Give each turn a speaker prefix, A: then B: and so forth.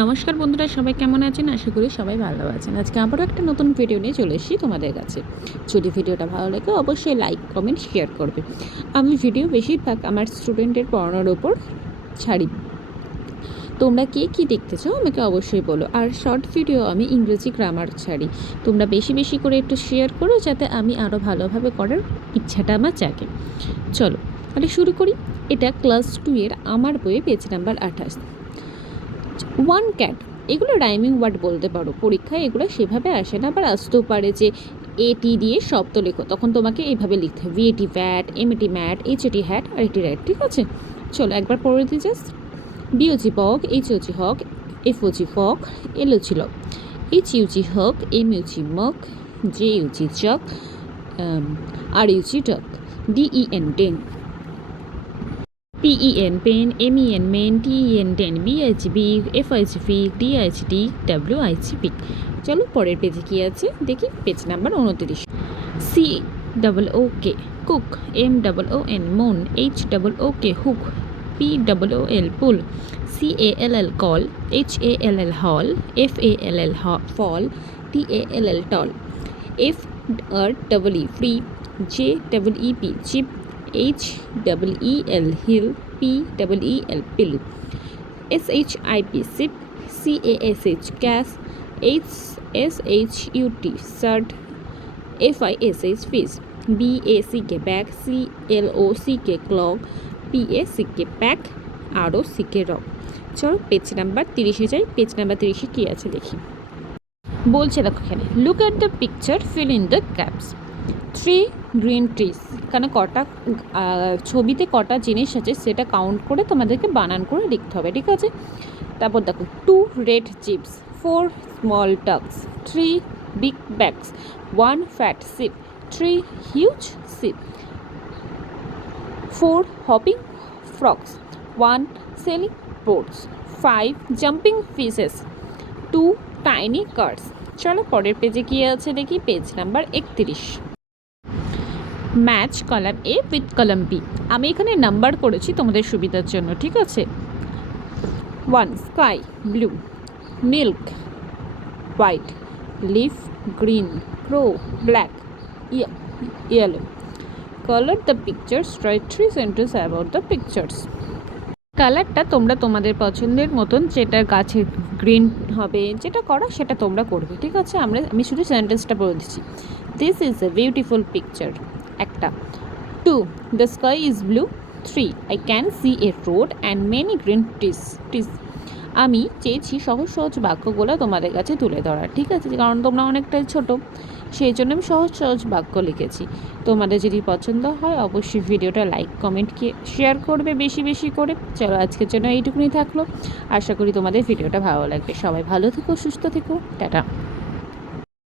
A: নমস্কার বন্ধুরা, সবাই কেমন আছেন? আশা করি সবাই ভালো আছেন। আজকে আবারও একটা নতুন ভিডিও নিয়ে চলে এসেছি তোমাদের কাছে। যদি ভিডিওটা ভালো লাগে, অবশ্যই লাইক কমেন্ট শেয়ার করবে। আমি ভিডিও বেশিরভাগ আমার স্টুডেন্টের পড়ানোর ওপর ছাড়ি। তোমরা কে কী দেখতে চাও, আমাকে অবশ্যই বলো। আর শর্ট ভিডিও আমি ইংরেজি গ্রামার ছাড়ি। তোমরা বেশি বেশি করে একটু শেয়ার করো, যাতে আমি আরও ভালোভাবে করার ইচ্ছাটা আমার জাগে। চলো, তাহলে শুরু করি। এটা ক্লাস টু এর আমার বইয়ে পেজ নাম্বার আঠাশ। ওয়ান ক্যাট এগুলো রাইমিং ওয়ার্ড বলতে পারো। পরীক্ষায় এগুলো সেভাবে আসে না, আবার আসতেও পারে যে এটি দিয়ে শব্দ লেখো। তখন তোমাকে এইভাবে লিখতে হবে। A T V A T vat M A T mat H A T hat R A T rat ঠিক আছে? চলো একবার পড়ে দিই just B O G bog H O G hog F O G fog L O G log H U G hug M U G mug J U G jug R U G dug D E N den P E N pen M E N men T E N ten B H B F H fee D H D W H P চলো পরের পেজে কী আছে? দেখি page number উনত্রিশ। C double O K cook M double O N moon H double O K hook P double O L pool C A L L call H A L L hall F A L L fall T A L L tall F R double E free J double E P jeep H double E L hill P double E L pill S H I P sip C A S H gas H S H U T sud F I S H fish B A C K bag C L O C K clog P A C K pack R O C K rock চলো page number তিরিশে যাই page number তিরিশে কী আছে দেখি বলছে দেখো এখানে look at the picture fill in the caps three green trees এখানে কটা ছবিতে কটা জিনিস আছে, সেটা কাউন্ট করে তোমাদেরকে বানান করে লিখতে হবে, ঠিক আছে? তারপর দেখো two red chips four small ducks three big bags one fat sheep three huge sheep four hopping frogs one sailing boats five jumping fishes two tiny cars চলো, পরের পেজে কী আছে দেখি পেজ নাম্বার একত্রিশ। Match column A with column B আমি এখানে number করেছি তোমাদের সুবিধার জন্য, ঠিক আছে? One sky blue milk white leaf green crow black yellow colour the pictures right three sentence about the pictures কালারটা তোমরা তোমাদের পছন্দের মতন যেটা গাছের গ্রিন হবে, যেটা করা সেটা তোমরা করবে, ঠিক আছে? আমরা, আমি শুধু সেন্টেন্সটা বলে দিচ্ছি। This is a beautiful picture একটা। Two the sky is blue three I can see a road and many green trees trees আমি চেয়েছি সহজ সহজ বাক্যগুলো তোমাদের কাছে তুলে ধরার, ঠিক আছে? কারণ তোমরা অনেকটাই ছোট, সেই জন্য আমি সহজ সহজ বাক্য লিখেছি। তোমাদের যদি পছন্দ হয়, অবশ্যই ভিডিওটা লাইক কমেন্ট শেয়ার করবে বেশি বেশি করে। চলো আজকের জন্য এইটুকুনি থাকল। আশা করি তোমাদের ভিডিওটা ভালো লাগবে। সবাই ভালো থেকো, সুস্থ থেকো। টাটা।